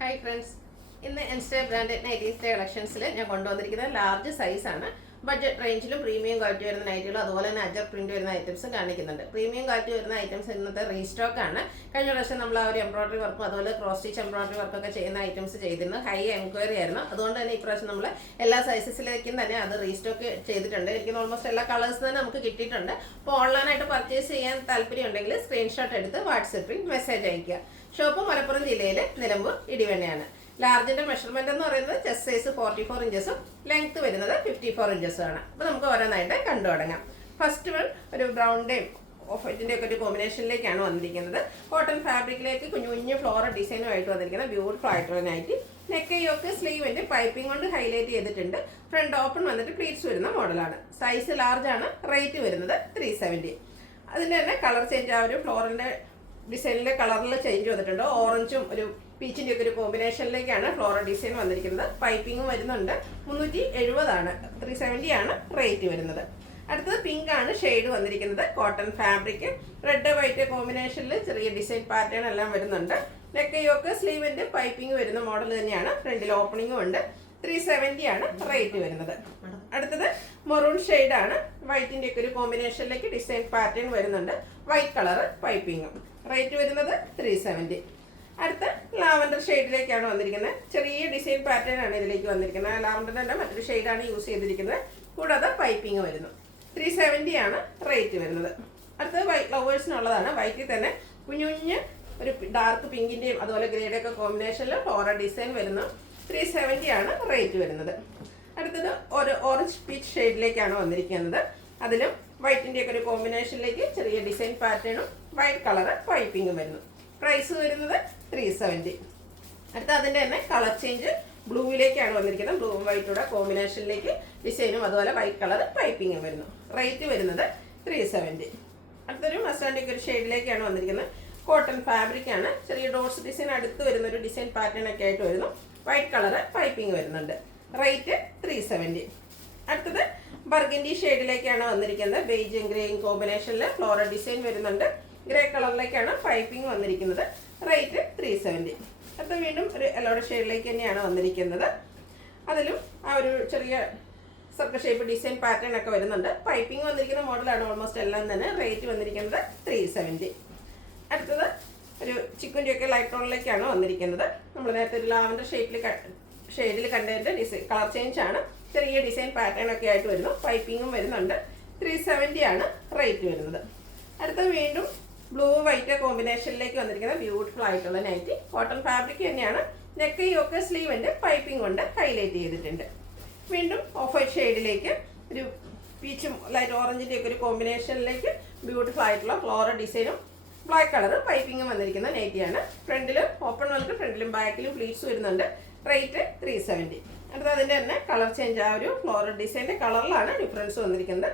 Hi friends, ഇന്ന് എൻസ്റ്റേ branded നൈറ്റീസിൻ്റെ കളക്ഷൻസിൽ ഞാൻ കൊണ്ടുവന്നിരിക്കുന്നത് ലാർജ് സൈസാണ്. ബഡ്ജറ്റ് റേഞ്ചിലും പ്രീമിയം ക്വാളിറ്റി വരുന്ന നൈറ്റുകളും അതുപോലെ തന്നെ അജർ പ്രിന്റ് വരുന്ന ഐറ്റംസും കാണിക്കുന്നുണ്ട്. പ്രീമിയം ക്വാളിറ്റി വരുന്ന ഐറ്റംസ് ഇന്നത്തെ റീസ്റ്റോക്ക് ആണ്. കഴിഞ്ഞ പ്രാവശ്യം നമ്മൾ ആ ഒരു എംബ്രോയിഡറി വർക്കും അതുപോലെ ക്രോസ് സ്റ്റിച്ച് എംബ്രോയിഡറി വർക്കൊക്കെ ചെയ്യുന്ന ഐറ്റംസ് ചെയ്തിരുന്നു. ഹൈ എൻക്വയറി ആയിരുന്നു. അതുകൊണ്ട് തന്നെ ഇപ്രാവശ്യം നമ്മൾ എല്ലാ സൈസസിലേക്കും തന്നെ അത് റീസ്റ്റോക്ക് ചെയ്തിട്ടുണ്ട്. എനിക്ക് ഓൾമോസ്റ്റ് എല്ലാ കളേഴ്സ് തന്നെ നമുക്ക് കിട്ടിയിട്ടുണ്ട്. അപ്പോൾ ഓൺലൈനായിട്ട് പർച്ചേസ് ചെയ്യാൻ താല്പര്യം ഉണ്ടെങ്കിൽ സ്ക്രീൻഷോട്ട് എടുത്ത് വാട്സപ്പിൽ മെസ്സേജ് അയയ്ക്കുക. ഷോപ്പ് മലപ്പുറം ജില്ലയിലെ നിലമ്പൂർ ഇടിവണ്ണയാണ്. ലാർജിന്റെ മെഷർമെന്റ് എന്ന് പറയുന്നത് ചെസ്റ്റ് സൈസ് 44 ഇഞ്ചസും ലെങ്ത് വരുന്നത് 54 ഇഞ്ചസും ആണ്. അപ്പോൾ നമുക്ക് ഓരോന്നായിട്ട് കണ്ടു തുടങ്ങാം. ഫസ്റ്റ് വൺ ഒരു ബ്രൗണിന്റെയും ഓഫ് വൈറ്റിന്റെ ഒക്കെ ഒരു കോമ്പിനേഷനിലേക്കാണ് വന്നിരിക്കുന്നത്. കോട്ടൺ ഫാബ്രിക്കിലേക്ക് കുഞ്ഞു കുഞ്ഞു ഫ്ലോറൽ ഡിസൈനുമായിട്ട് വന്നിരിക്കുന്ന ബ്യൂട്ടിഫുൾ ആയിട്ടുള്ള നൈറ്റി. നെക്കയൊക്കെ സ്ലീവിന്റെ പൈപ്പിംഗ് കൊണ്ട് ഹൈലൈറ്റ് ചെയ്തിട്ടുണ്ട്. ഫ്രണ്ട് ഓപ്പൺ വന്നിട്ട് പ്ലീറ്റ്സ് വരുന്ന മോഡലാണ്. സൈസ് ലാർജ് ആണ്. റേറ്റ് വരുന്നത് 370. അതിന്റെ തന്നെ കളർ ചേഞ്ച്, ആ ഒരു ഫ്ലോറിന്റെ ഡിസൈനിലെ കളറിൽ ചേഞ്ച് വന്നിട്ടുണ്ട്. ഓറഞ്ചും ഒരു പീച്ചിൻ്റെ ഒക്കെ ഒരു കോമ്പിനേഷനിലേക്കാണ് ഫ്ലോറൽ ഡിസൈൻ വന്നിരിക്കുന്നത്. പൈപ്പിങ്ങും വരുന്നുണ്ട്. 370 ആണ്. 370 ആണ് റേറ്റ് വരുന്നത്. അടുത്തത് പിങ്ക് ആണ് ഷെയ്ഡ് വന്നിരിക്കുന്നത്. കോട്ടൺ ഫാബ്രിക്, റെഡ് വൈറ്റ് കോമ്പിനേഷനിൽ ചെറിയ ഡിസൈൻ പാറ്റേൺ എല്ലാം വരുന്നുണ്ട്. നെക്കയൊക്കെ സ്ലീവിന്റെ പൈപ്പിംഗ് വരുന്ന മോഡൽ തന്നെയാണ്. ഫ്രണ്ടിൽ ഓപ്പണിംഗും ഉണ്ട്. 370 ആണ് റേറ്റ് വരുന്നത്. അടുത്തത് മെറൂൺ ഷെയ്ഡ് ആണ്. വൈറ്റിന്റെ ഒക്കെ ഒരു കോമ്പിനേഷനിലേക്ക് ഡിസൈൻ പാറ്റേൺ വരുന്നുണ്ട്. വൈറ്റ് കളർ പൈപ്പിങ്ങും. റേറ്റ് വരുന്നത് 370. അടുത്ത ലാവൻഡർ ഷെയ്ഡിലേക്കാണ് വന്നിരിക്കുന്നത്. ചെറിയ ഡിസൈൻ പാറ്റേൺ ആണ് ഇതിലേക്ക് വന്നിരിക്കുന്നത്. ലാവൻഡറിന്റെ തന്നെ മറ്റൊരു ഷെയ്ഡാണ് യൂസ് ചെയ്തിരിക്കുന്നത്. കൂടാതെ പൈപ്പിംഗ് വരുന്നു. 370 ആണ് റേറ്റ് വരുന്നത്. അടുത്തത് വൈറ്റ് ലവേഴ്സിനുള്ളതാണ്. വൈറ്റിൽ തന്നെ കുഞ്ഞു കുഞ്ഞ് ഒരു ഡാർക്ക് പിങ്കിന്റെയും അതുപോലെ ഗ്രേയുടെ ഒക്കെ കോമ്പിനേഷനിൽ ഫ്ലോറൽ ഡിസൈൻ വരുന്നു. 370 ആണ് റേറ്റ് വരുന്നത്. അടുത്തത് ഒരു ഓറഞ്ച് പീച്ച് ഷെയ്ഡിലേക്കാണ് വന്നിരിക്കുന്നത്. അതിലും വൈറ്റിന്റെ ഒക്കെ ഒരു കോമ്പിനേഷനിലേക്ക് ചെറിയ ഡിസൈൻ പാറ്റേണും വൈറ്റ് കളർ പൈപ്പിംഗും വരുന്നു. പ്രൈസ് വരുന്നത് 370. അടുത്ത അതിൻ്റെ തന്നെ കളർ ചേഞ്ച് ബ്ലൂവിലേക്കാണ് വന്നിരിക്കുന്നത്. ബ്ലൂവും വൈറ്റൂടെ കോമ്പിനേഷനിലേക്ക് ഡിസൈനും അതുപോലെ വൈറ്റ് കളർ പൈപ്പിങ്ങും വരുന്നു. റേറ്റ് വരുന്നത് 370. അടുത്തൊരു മസ്റ്റാൻഡിക്ക് ഒരു ഷെയ്ഡിലേക്കാണ് വന്നിരിക്കുന്നത്. കോട്ടൺ ഫാബ്രിക് ആണ്. ചെറിയ ഡോട്ട്സ് ഡിസൈൻ അടുത്ത് വരുന്ന ഒരു ഡിസൈൻ പാറ്റേൺ ഒക്കെ ആയിട്ട് വരുന്നു. വൈറ്റ് കളർ പൈപ്പിംഗ് വരുന്നുണ്ട്. റേറ്റ് 370. അടുത്തത് ബർഗൻഡി ഷെയ്ഡിലേക്കാണ് വന്നിരിക്കുന്നത്. ബേജും ഗ്രേയും കോമ്പിനേഷനിൽ ഫ്ലോറൽ ഡിസൈൻ വരുന്നുണ്ട്. ഗ്രേ കളറിലേക്കാണ് പൈപ്പിംഗ് വന്നിരിക്കുന്നത്. റേറ്റ് 370. അടുത്ത വീണ്ടും ഒരു യെല്ലോ ഷെയ്ഡിലേക്ക് തന്നെയാണ് വന്നിരിക്കുന്നത്. അതിലും ആ ഒരു ചെറിയ സർക്കിൾ ഷേപ്പ് ഡിസൈൻ പാറ്റേൺ ഒക്കെ വരുന്നുണ്ട്. പൈപ്പിംഗ് വന്നിരിക്കുന്ന മോഡലാണ് ഓൾമോസ്റ്റ് എല്ലാം തന്നെ. റേറ്റ് വന്നിരിക്കുന്നത് 370. അടുത്തത് ഒരു ചിക്കൻ്റെ ഒക്കെ ലൈറ്റ് ടോണിലേക്കാണ് വന്നിരിക്കുന്നത്. നമ്മൾ നേരത്തെ ഒരു ലാവൻഡർ ഷെയ്ഡിൽ കണ്ടതിൻ്റെ ഡിസൈൻ കളർ ചേഞ്ച് ആണ്. ചെറിയ ഡിസൈൻ പാറ്റേൺ ഒക്കെ ആയിട്ട് വരുന്നു. പൈപ്പിങ്ങും വരുന്നുണ്ട്. 370 ആണ് റേറ്റ് വരുന്നത്. അടുത്തത് വീണ്ടും ബ്ലൂ വൈറ്റ് കോമ്പിനേഷനിലേക്ക് വന്നിരിക്കുന്ന ബ്യൂട്ടിഫുൾ ആയിട്ടുള്ള നൈറ്റി. കോട്ടൺ ഫാബ്രിക് തന്നെയാണ്. നെക്കയൊക്കെ സ്ലീവിന്റെ പൈപ്പിംഗ് കൊണ്ട് ഹൈലൈറ്റ് ചെയ്തിട്ടുണ്ട്. വീണ്ടും ഓഫ് വൈറ്റ് ഷെയ്ഡിലേക്ക് ഒരു പീച്ചും ലൈറ്റ് ഓറഞ്ചിന്റെ ഒക്കെ ഒരു കോമ്പിനേഷനിലേക്ക് ബ്യൂട്ടിഫുൾ ആയിട്ടുള്ള ഫ്ലോറൽ ഡിസൈനും ബ്ലാക്ക് കളർ പൈപ്പിങ്ങും വന്നിരിക്കുന്ന നൈറ്റിയാണ്. ഫ്രണ്ടിൽ ഓപ്പൺ വന്നിട്ട് ഫ്രണ്ടിലും ബാക്കിലും പ്ലീറ്റ്സ് വരുന്നുണ്ട്. റേറ്റ് 370. അടുത്ത അതിൻ്റെ തന്നെ കളർ ചേഞ്ച്, ആ ഒരു ഫ്ലോറൽ ഡിസൈൻ്റെ കളറിലാണ് ഡിഫറൻസ് വന്നിരിക്കുന്നത്.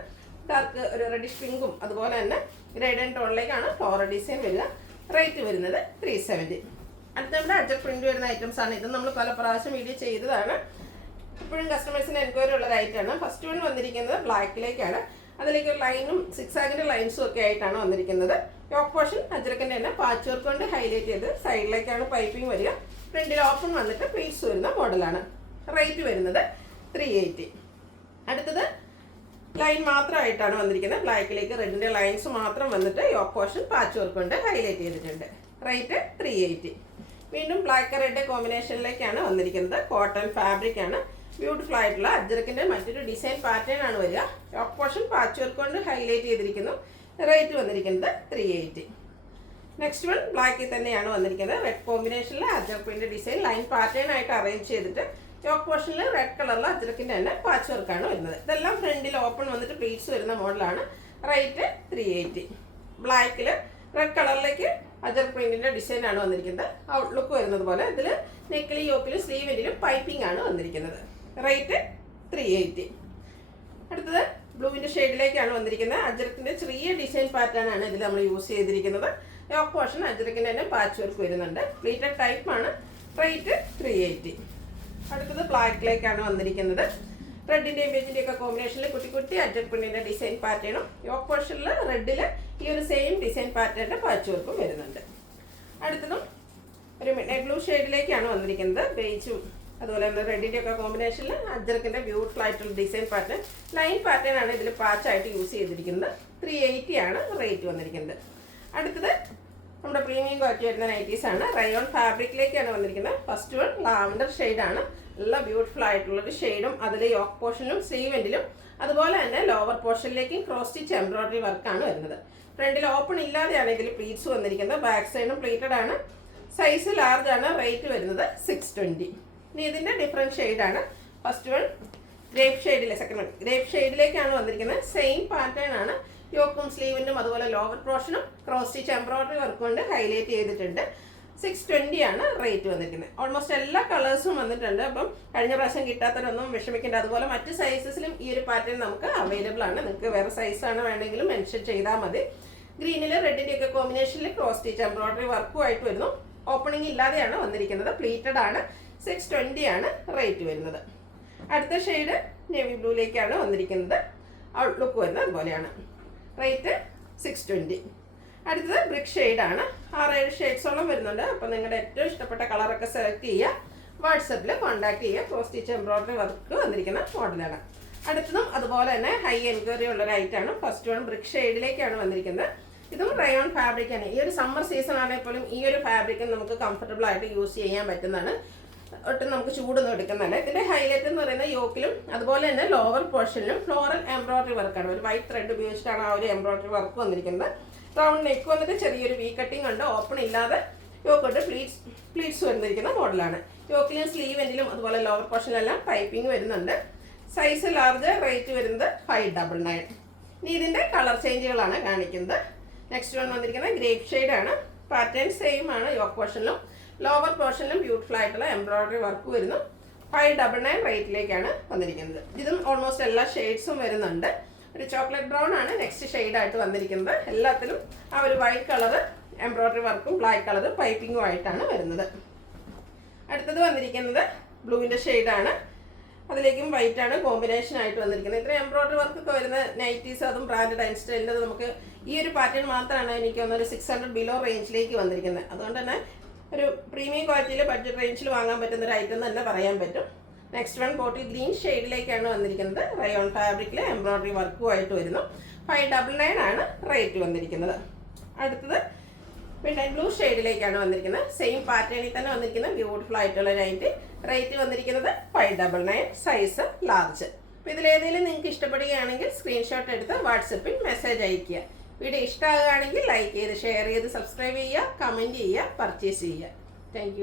ഡാർക്ക് ഒരു റെഡിഷ് പിങ്കും അതുപോലെ തന്നെ ഗ്രേഡൻ ടോണിലേക്കാണ് ഫ്ലോറൽ ഡിസൈൻ വരിക. റേറ്റ് വരുന്നത് 370. അടുത്ത നമ്മുടെ അജർ പ്രിന്റ് വരുന്ന ഐറ്റംസ് ആണ്. ഇത് നമ്മൾ പല പ്രാവശ്യം വീഡിയോ ചെയ്തതാണ്. ഇപ്പോഴും കസ്റ്റമേഴ്സിന് എൻക്വയറി ഉള്ള ഐറ്റമാണ്. ഫസ്റ്റ് വൺ വന്നിരിക്കുന്നത് ബ്ലാക്കിലേക്കാണ്. അതിലേക്ക് ഒരു ലൈനും സിക്സാഗിന്റെ ലൈൻസും ഒക്കെ ആയിട്ടാണ് വന്നിരിക്കുന്നത്. യോക്ക് പോർഷൻ അജ്രക്കിന്റെ തന്നെ പാച്ച് വർക്ക് കൊണ്ട് ഹൈലൈറ്റ് ചെയ്ത് സൈഡിലേക്കാണ് പൈപ്പിംഗ് വരിക. ഫ്രണ്ടിൽ ഓപ്പൺ വന്നിട്ട് പ്ലീറ്റ്സ് വരുന്ന മോഡലാണ്. റേറ്റ് വരുന്നത് 380. അടുത്തത് ലൈൻ മാത്രമായിട്ടാണ് വന്നിരിക്കുന്നത്. ബ്ലാക്കിലേക്ക് റെഡിന്റെ ലൈൻസ് മാത്രം വന്നിട്ട് യോക്ക് പോർഷൻ പാച്ച് വർക്ക് കൊണ്ട് ഹൈലൈറ്റ് ചെയ്തിട്ടുണ്ട്. റേറ്റ് 380. വീണ്ടും ബ്ലാക്ക് റെഡ് കോമ്പിനേഷനിലേക്കാണ് വന്നിരിക്കുന്നത്. കോട്ടൺ ഫാബ്രിക് ആണ്. ബ്യൂട്ടിഫുൾ ആയിട്ടുള്ള അജ്രക്കിന്റെ മറ്റൊരു ഡിസൈൻ പാറ്റേൺ ആണ് വരിക. യോക്ക് പോർഷൻ പാച്ച് വർക്ക് കൊണ്ട് ഹൈലൈറ്റ് ചെയ്തിരിക്കുന്നു. റേറ്റ് വന്നിരിക്കുന്നത് 380. നെക്സ്റ്റ് വൺ ബ്ലാക്കിൽ തന്നെയാണ് വന്നിരിക്കുന്നത്. റെഡ് കോമ്പിനേഷനിൽ അജ്രക്കിന്റെ ഡിസൈൻ ലൈൻ പാറ്റേൺ ആയിട്ട് അറേഞ്ച് ചെയ്തിട്ട് യോക്ക് പോർഷനിൽ റെഡ് കളറിൽ അജ്രക്കിന്റെ തന്നെ പാച്ച് വർക്കാണ് വരുന്നത്. ഇതെല്ലാം ഫ്രണ്ടിൽ ഓപ്പൺ വന്നിട്ട് പ്ലീറ്റ്സ് വരുന്ന മോഡലാണ്. റേറ്റ് 380. ബ്ലാക്കിൽ റെഡ് കളറിലേക്ക് അജർ പ്രിന്റിന്റെ ഡിസൈൻ ആണ് വന്നിരിക്കുന്നത്. ഔട്ട്ലുക്ക് വരുന്നത് പോലെ ഇതിൽ നെക്കിലും യോക്കിലും സ്ലീവിലും പൈപ്പിംഗ് ആണ് വന്നിരിക്കുന്നത്. റേറ്റ് 380. അടുത്തത് ബ്ലൂവിന്റെ ഷെയ്ഡിലേക്കാണ് വന്നിരിക്കുന്നത്. അജ്രക്കിന്റെ ചെറിയ ഡിസൈൻ പാറ്റേൺ ആണ് ഇതിൽ നമ്മൾ യൂസ് ചെയ്തിരിക്കുന്നത്. യോക്ക് പോർഷൻ അജ്രക്കിന്റെ തന്നെ പാച്ച് വർക്ക് വരുന്നുണ്ട്. പ്ലീറ്റഡ് ടൈപ്പ് ആണ്. റേറ്റ് 380. അടുത്തത് ബ്ലാക്കിലേക്കാണ് വന്നിരിക്കുന്നത്. റെഡിന്റെയും ബേജിന്റെയും ഒക്കെ കോമ്പിനേഷനിൽ കുട്ടി കുട്ടി അജർ പ്രിന്റിന്റെ ഡിസൈൻ പാറ്റേണും യോക്ക് പോർഷനിൽ റെഡിൽ ഈ ഒരു സെയിം ഡിസൈൻ പാറ്റേണിന്റെ പാച്ച് വർക്കും വരുന്നുണ്ട്. അടുത്തതും ഒരു മിഡ്നൈറ്റ് ബ്ലൂ ഷെയ്ഡിലേക്കാണ് വന്നിരിക്കുന്നത്. ബേജും അതുപോലെ തന്നെ റെഡിൻ്റെ ഒക്കെ കോമ്പിനേഷനിൽ അജ്രക്കിൻ്റെ ബ്യൂട്ടിഫുൾ ആയിട്ടുള്ള ഡിസൈൻ പാറ്റേൺ, ലൈൻ പാറ്റേൺ ആണ് ഇതിൽ പാച്ചായിട്ട് യൂസ് ചെയ്തിരിക്കുന്നത്. 380 ആണ് റേറ്റ് വന്നിരിക്കുന്നത്. അടുത്തത് നമ്മുടെ പ്രീമിയം ക്വാളിറ്റി വരുന്ന നൈറ്റീസ് ആണ്. റയോൺ ഫാബ്രിക്കിലേക്കാണ് വന്നിരിക്കുന്നത്. ഫസ്റ്റ് വൺ ലാവൻഡർ ഷെയ്ഡാണ്. നല്ല ബ്യൂട്ടിഫുൾ ആയിട്ടുള്ളൊരു ഷെയ്ഡും അതിൽ യോക്ക് പോർഷനിലും സ്ലീവെൻറ്റിലും അതുപോലെ തന്നെ ലോവർ പോർഷനിലേക്കും ക്രോസ് സ്റ്റിച്ച് എംബ്രോയിഡറി വർക്കാണ് വരുന്നത്. ഫ്രണ്ടിൽ ഓപ്പൺ ഇല്ലാതെയാണ് ഇതിൽ പ്ലീറ്റ്സ് വന്നിരിക്കുന്നത്. ബാക്ക് സൈഡും പ്ലീറ്റഡ് ആണ്. സൈസ് ലാർജ് ആണ്. റേറ്റ് വരുന്നത് 620. ഇനി ഇതിൻ്റെ ഡിഫറെൻറ്റ് ഷെയ്ഡാണ്. ഫസ്റ്റ് വൺ ഗ്രേപ്പ് ഷെയ്ഡിലെ, സെക്കൻഡ് വൺ ഗ്രേപ്പ് ഷെയ്ഡിലേക്കാണ് വന്നിരിക്കുന്നത്. സെയിം പാറ്റേൺ ആണ്. യോക്കും സ്ലീവിൻ്റും അതുപോലെ ലോവർ പോർഷനും ക്രോസ് സ്റ്റിച്ച് എംബ്രോയിഡറി വർക്ക് കൊണ്ട് ഹൈലൈറ്റ് ചെയ്തിട്ടുണ്ട്. 620 ആണ് റേറ്റ് വന്നിരിക്കുന്നത്. ഓൾമോസ്റ്റ് എല്ലാ കളേഴ്സും വന്നിട്ടുണ്ട്. അപ്പം കഴിഞ്ഞ പ്രാവശ്യം കിട്ടാത്തവരൊന്നും വിഷമിക്കേണ്ട. അതുപോലെ മറ്റ് സൈസസിലും ഈ ഒരു പാറ്റേൺ നമുക്ക് അവൈലബിൾ ആണ്. നിങ്ങൾക്ക് വേറെ സൈസാണ് വേണമെങ്കിലും മെൻഷൻ ചെയ്താൽ മതി. ഗ്രീനിൽ റെഡിൻ്റെ ഒക്കെ കോമ്പിനേഷനിൽ ക്രോസ് സ്റ്റിച്ച് എംബ്രോയിഡറി വർക്കുമായിട്ട് വരുന്നു. ഓപ്പണിംഗ് ഇല്ലാതെയാണ് വന്നിരിക്കുന്നത്. പ്ലീറ്റഡ് ആണ്. 620 ആണ് റേറ്റ് വരുന്നത്. അടുത്ത ഷെയ്ഡ് നേവി ബ്ലൂയിലേക്കാണ് വന്നിരിക്കുന്നത്. ഔട്ട്ലുക്ക് വരുന്നത് അതുപോലെയാണ്. റേറ്റ് 620. അടുത്തത് ബ്രിക്ക് ഷെയ്ഡാണ്. 6-7 ഷെയ്ഡ്സോളം വരുന്നുണ്ട്. അപ്പോൾ നിങ്ങളുടെ ഏറ്റവും ഇഷ്ടപ്പെട്ട കളറൊക്കെ സെലക്ട് ചെയ്യുക. വാട്സപ്പിൽ കോൺടാക്ട് ചെയ്യുക. ക്രോസ് സ്റ്റിച്ച് എംബ്രോയിഡറി വർക്ക് വന്നിരിക്കുന്ന മോഡലാണ്. അടുത്തതും അതുപോലെ തന്നെ ഹൈ എൻക്വയറി ഉള്ള ഒരു ഐറ്റാണ്. ഫസ്റ്റ് വൺ ബ്രിക്ക് ഷെയ്ഡിലേക്കാണ് വന്നിരിക്കുന്നത്. ഇതും റയോൺ ഫാബ്രിക്കാണ്. ഈ ഒരു സമ്മർ സീസൺ ആണെങ്കിൽ പോലും ഈ ഒരു ഫാബ്രിക് നമുക്ക് കംഫർട്ടബിൾ ആയിട്ട് യൂസ് ചെയ്യാൻ പറ്റുന്നതാണ്. ഒട്ടും നമുക്ക് ചൂടൊന്നും എടുക്കുന്നതല്ല. ഇതിൻ്റെ ഹൈലൈറ്റ് എന്ന് പറയുന്നത് യോക്കിലും അതുപോലെ തന്നെ ലോവർ പോർഷനിലും ഫ്ലോറൽ എംബ്രോയിഡറി വർക്കാണ്. ഒരു വൈറ്റ് ത്രെഡ് ഉപയോഗിച്ചിട്ടാണ് ആ ഒരു എംബ്രോയിഡറി വർക്ക് വന്നിരിക്കുന്നത്. റൗണ്ട് നെക്ക് വന്നിട്ട് ചെറിയൊരു വി കട്ടിങ് ഉണ്ട്. ഓപ്പൺ ഇല്ലാതെ യോക്കോട്ട് പ്ലീറ്റ്സ് വന്നിരിക്കുന്ന മോഡലാണ്. യോക്കിലും സ്ലീവെൻറ്റിലും അതുപോലെ ലോവർ പോർഷനിലെല്ലാം പൈപ്പിംഗ് വരുന്നുണ്ട്. Size large. റേറ്റ് വരുന്നത് 599. ഇനി ഇതിൻ്റെ കളർ ചേഞ്ചുകളാണ് കാണിക്കുന്നത്. നെക്സ്റ്റ് വൺ വന്നിരിക്കുന്നത് ഗ്രേപ്പ് ഷെയ്ഡാണ്. പാറ്റേൺ സെയിം ആണ്. യോക്ക് പോർഷനിലും ലോവർ പോർഷനിലും ബ്യൂട്ടിഫുൾ ആയിട്ടുള്ള എംബ്രോയിഡറി വർക്ക് വരുന്നു. 599 റേറ്റിലേക്കാണ് വന്നിരിക്കുന്നത്. ഇതും ഓൾമോസ്റ്റ് എല്ലാ ഷെയ്ഡ്സും വരുന്നുണ്ട്. ഒരു ചോക്ലേറ്റ് ബ്രൗൺ ആണ് നെക്സ്റ്റ് ഷെയ്ഡായിട്ട് വന്നിരിക്കുന്നത്. എല്ലാത്തിലും ആ ഒരു വൈറ്റ് കളറ് എംബ്രോയിഡറി വർക്കും ബ്ലാക്ക് കളറ് പൈപ്പിങ്ങും ആയിട്ടാണ് വരുന്നത്. അടുത്തത് വന്നിരിക്കുന്നത് ബ്ലൂവിൻ്റെ ഷെയ്ഡാണ്. അതിലേക്കും വൈറ്റ് ആണ് കോമ്പിനേഷൻ ആയിട്ട് വന്നിരിക്കുന്നത്. ഇത്രയും എംബ്രോയിഡറി വർക്കൊക്കെ വരുന്ന നൈറ്റീസ്, അതും ബ്രാൻഡ് ടൈം സ്റ്റൈലിൻ്റെ നമുക്ക് ഈ ഒരു പാറ്റേൺ മാത്രമാണ് എനിക്ക് തോന്നുന്നത് 600 ബിലോ റേഞ്ചിലേക്ക് വന്നിരിക്കുന്നത്. അതുകൊണ്ട് തന്നെ ഒരു പ്രീമിയം ക്വാളിറ്റിയിൽ ബഡ്ജറ്റ് റേഞ്ചിൽ വാങ്ങാൻ പറ്റുന്ന ഒരു ഐറ്റം തന്നെ പറയാൻ പറ്റും. നെക്സ്റ്റ് വൺ ബോട്ടിൽ ഗ്രീൻ ഷെയ്ഡിലേക്കാണ് വന്നിരിക്കുന്നത്. റയോൺ ഫാബ്രിക്കിൽ എംബ്രോയിഡറി വർക്കുമായിട്ട് വരുന്നു. 599 ആണ് റേറ്റ് വന്നിരിക്കുന്നത്. അടുത്തത് മിഡ്നൈറ്റ് ബ്ലൂ ഷെയ്ഡിലേക്കാണ് വന്നിരിക്കുന്നത്. സെയിം പാറ്റേണിൽ തന്നെ വന്നിരിക്കുന്ന ബ്യൂട്ടിഫുൾ ആയിട്ടുള്ള നൈറ്റ്. റേറ്റ് വന്നിരിക്കുന്നത് 599. Size large. അപ്പോൾ ഇതിലേതെങ്കിലും നിങ്ങൾക്ക് ഇഷ്ടപ്പെടുകയാണെങ്കിൽ സ്ക്രീൻഷോട്ട് എടുത്ത് വാട്സപ്പിൽ മെസ്സേജ് അയയ്ക്കുക. വീഡിയോ ഇഷ്ടമാകുകയാണെങ്കിൽ ലൈക്ക് ചെയ്ത് ഷെയർ ചെയ്ത് സബ്സ്ക്രൈബ് ചെയ്യുക, കമൻറ്റ് ചെയ്യുക, പർച്ചേസ് ചെയ്യുക. താങ്ക്